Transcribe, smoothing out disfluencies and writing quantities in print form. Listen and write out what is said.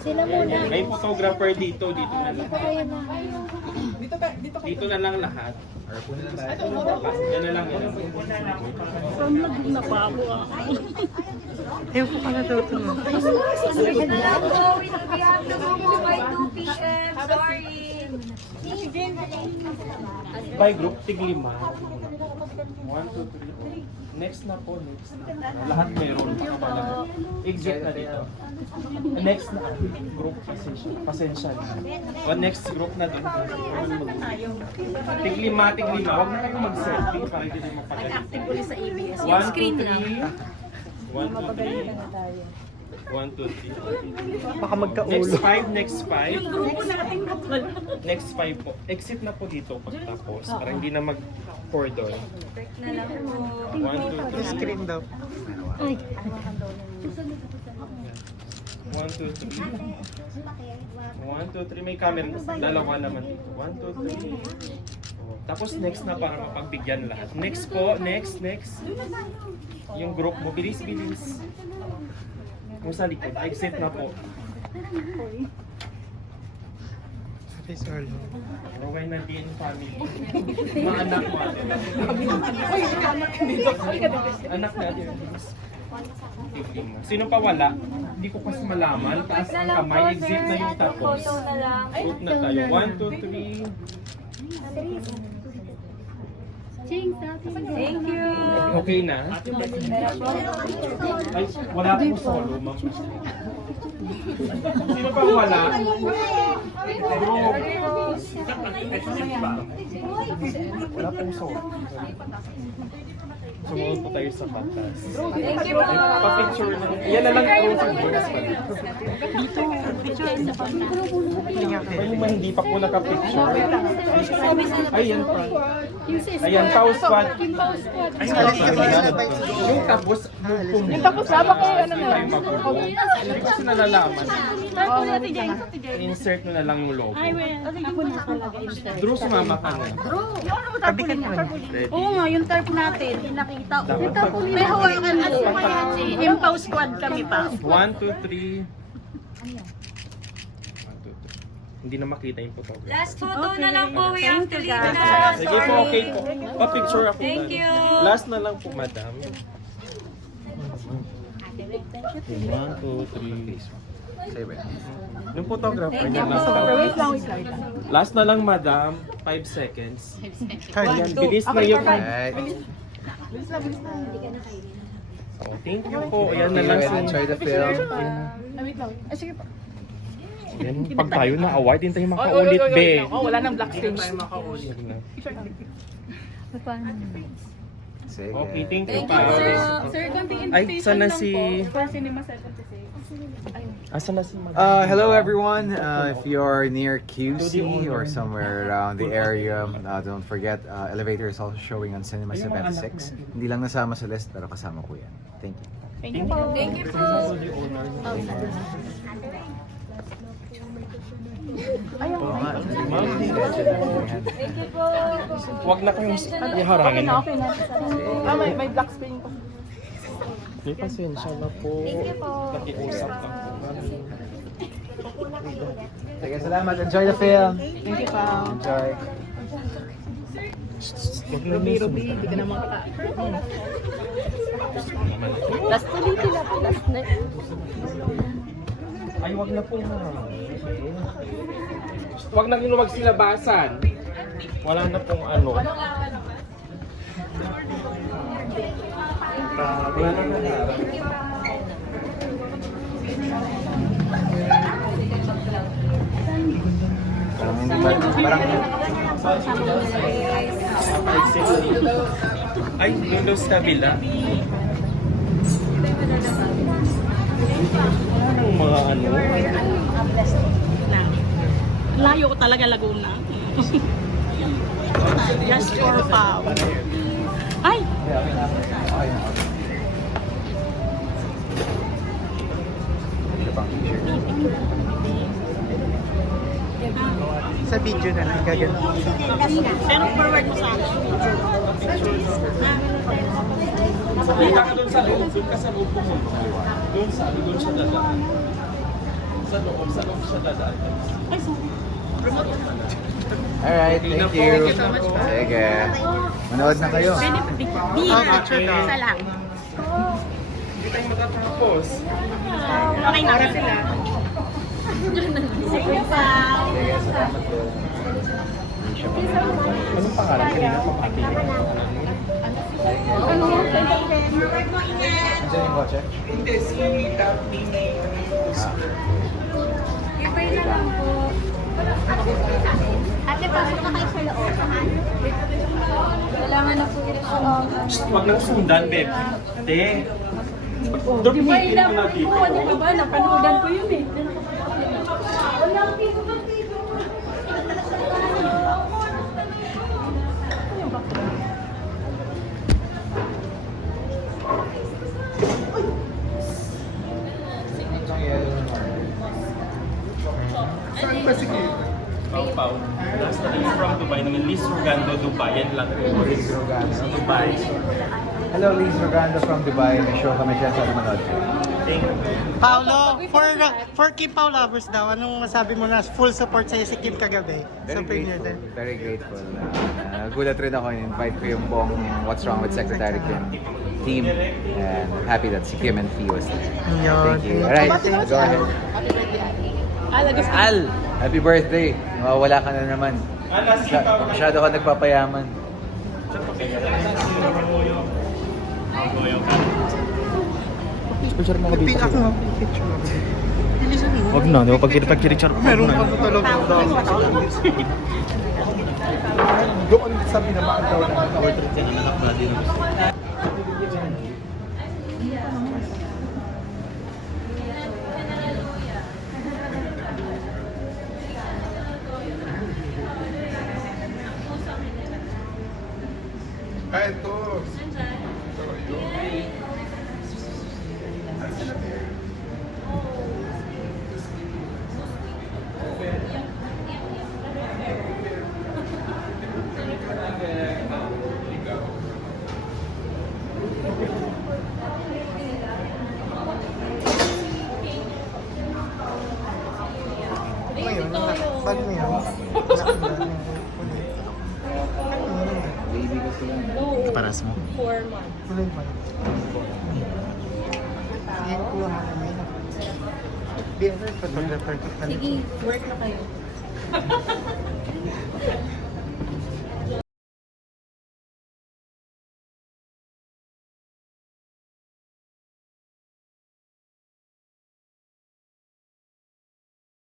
Sila muna. May photographer dito na lang. Kaya na. Dito na lang lahat. Yan na lang yan. Saan na pa ako ah? Ayaw ko pala daw ito. We have to go by 2 p.m. Sorry. By group, tig-5. 1, 2, 3. Next na po, next na. Lahat mayroon. Exit na dito. Next na group, pasensya na. O next group na doon. Tig-5. Huwag na kayo mag-selfie para hindi na mapagalit. Active ulit sa ABS. 1, 2, 3. 1, 2, 3. 1, 2, 3. Baka magkaulo. Next 5, next 5. Yung grupo natin. Next 5 po. Exit na po dito pagtapos para hindi na mag-cordon. Na lang po. 1, 2, 3. Screen daw. 1, 2, 3. 1, 2, 3. May camera. Dalawa naman dito. 1, 2, 3. Tapos next na para mapagbigyan lahat. Next po. Next. Yung group mo. Bilis. Kung sa likod. Exit na po. Okay na din family. Mga anak mo. Anak natin. Sino pa wala? Hindi ko kasi malaman. Taas ang kamay. Exit na yung tapos. Photo na lang. Group na tayo. 1, 2, 3. Thank you. Okay na? Ay, wala pong solo, ma'am. Sino pa wala? Wala pong solo. Sumunod po tayo sa patas. Thank you po. Pa-picture lang. Yan na lang po sa boys pala. Ay, yung mga hindi pa po naka-picture. Ayan pa. Ayan, Pau Squad. Yung tapos, yung tapos Saba ko ano na lang. hindi ko kasi nalalaman. Insert mo na lang yung logo. Ako na talaga. Drew, sumama ka na. Tabi ka naman. Oo nga, yung tarp natin. Yung nakita. Pero yung ano, yung Pau Squad kami pa. 1, 2, 3. 1, 2, 3. Hindi na makita yung photograph. Last photo na lang po. We have to leave na. Sige po, okay po. Pa-picture ako. Thank you. Last na lang po, madam. 1, 2, 3. Yung photographer niya last na lang, madam. 5 seconds. Ayan, bilis na yung... Oh, thank you po. Ayan na lang. Enjoy the film. Yan, pag tayo na award, din tayo makaulit, be. Wala nang black screen tayo makaulit. Sige. Okay, thank you Thank pa. you, Sir, konting Ay, invitation sana lang si... po. For Cinema 76. Asa na si madam? Hello everyone. If you're near QC or somewhere around the area, don't forget elevator is also showing on Cinema 76. Hindi lang nasama sa list pero kasama ko yan. Thank you. Thank you po. Thank you po. Oo nga. Thank you po. Huwag na kayong iharangin. Okay na. May black screen po. May pasensya na po. Nakiusap lang po. Sige, salamat. Enjoy the film. Thank you po. Enjoy. Ruby, hindi ka naman kata. Last na dito na po. Last na. Ay, wag na po. Wag na yung magsilabasan. Wala na pong ano. Wala na nangyari. Parang Ay, Windows kabila. Anong mga ano? Layo ko talaga Laguna. Just for Pau. Ay! sa video na lang gagawin. Pero forward mo sa akin. Dito ka doon sa loob. Doon ka sa loob po. Doon sa dadaan. Sa loob siya dadaan. Alright, thank you. Sige. Manood na kayo. Isa lang. Hindi tayo matatapos. Okay na sila. Sige, salamat po. Anong pangalan? Kanina pa pati. Nandiyan yung kotse? Hindi, si Daphne. Ibay na lang po. Ate, pasok na kayo sa loob. Kailangan na po ito sa Huwag nang sundan, babe. Ate. Dumitin mo na dito. Ano ka ba? Napanoodan ko yun eh. Pau. Last time from Dubai naman. Liz Rogando, Dubai. Yan lang. Liz Rogando. Dubai. Hello, Liz Rogando from Dubai. May show kami dyan sa manood. Thank you. Paolo, for Kim Pao lovers daw, anong masabi mo na full support sa'yo si Kim kagabi sa premiere din? Very grateful. Gulat rin ako, in-invite ko yung buong What's Wrong with Secretary Kim team. And I'm happy that si Kim and Fee was there. Thank you. Alright, go ahead. Al! Happy birthday! Wala ka na naman. Masyado ka nagpapayaman. Picture mo ako dito. Ako nga picture. Bilisan mo. Huwag na, di ba pag picture Meron pa ko talaga. Doon sa binamaan daw na Our treat yan, anak na din. bag mo yun. Baby ko sila. Kaparas mo. 4 months. Tuloy pa. Sige, kuha ka namin. Di, photographer ko. Sige, work na kayo.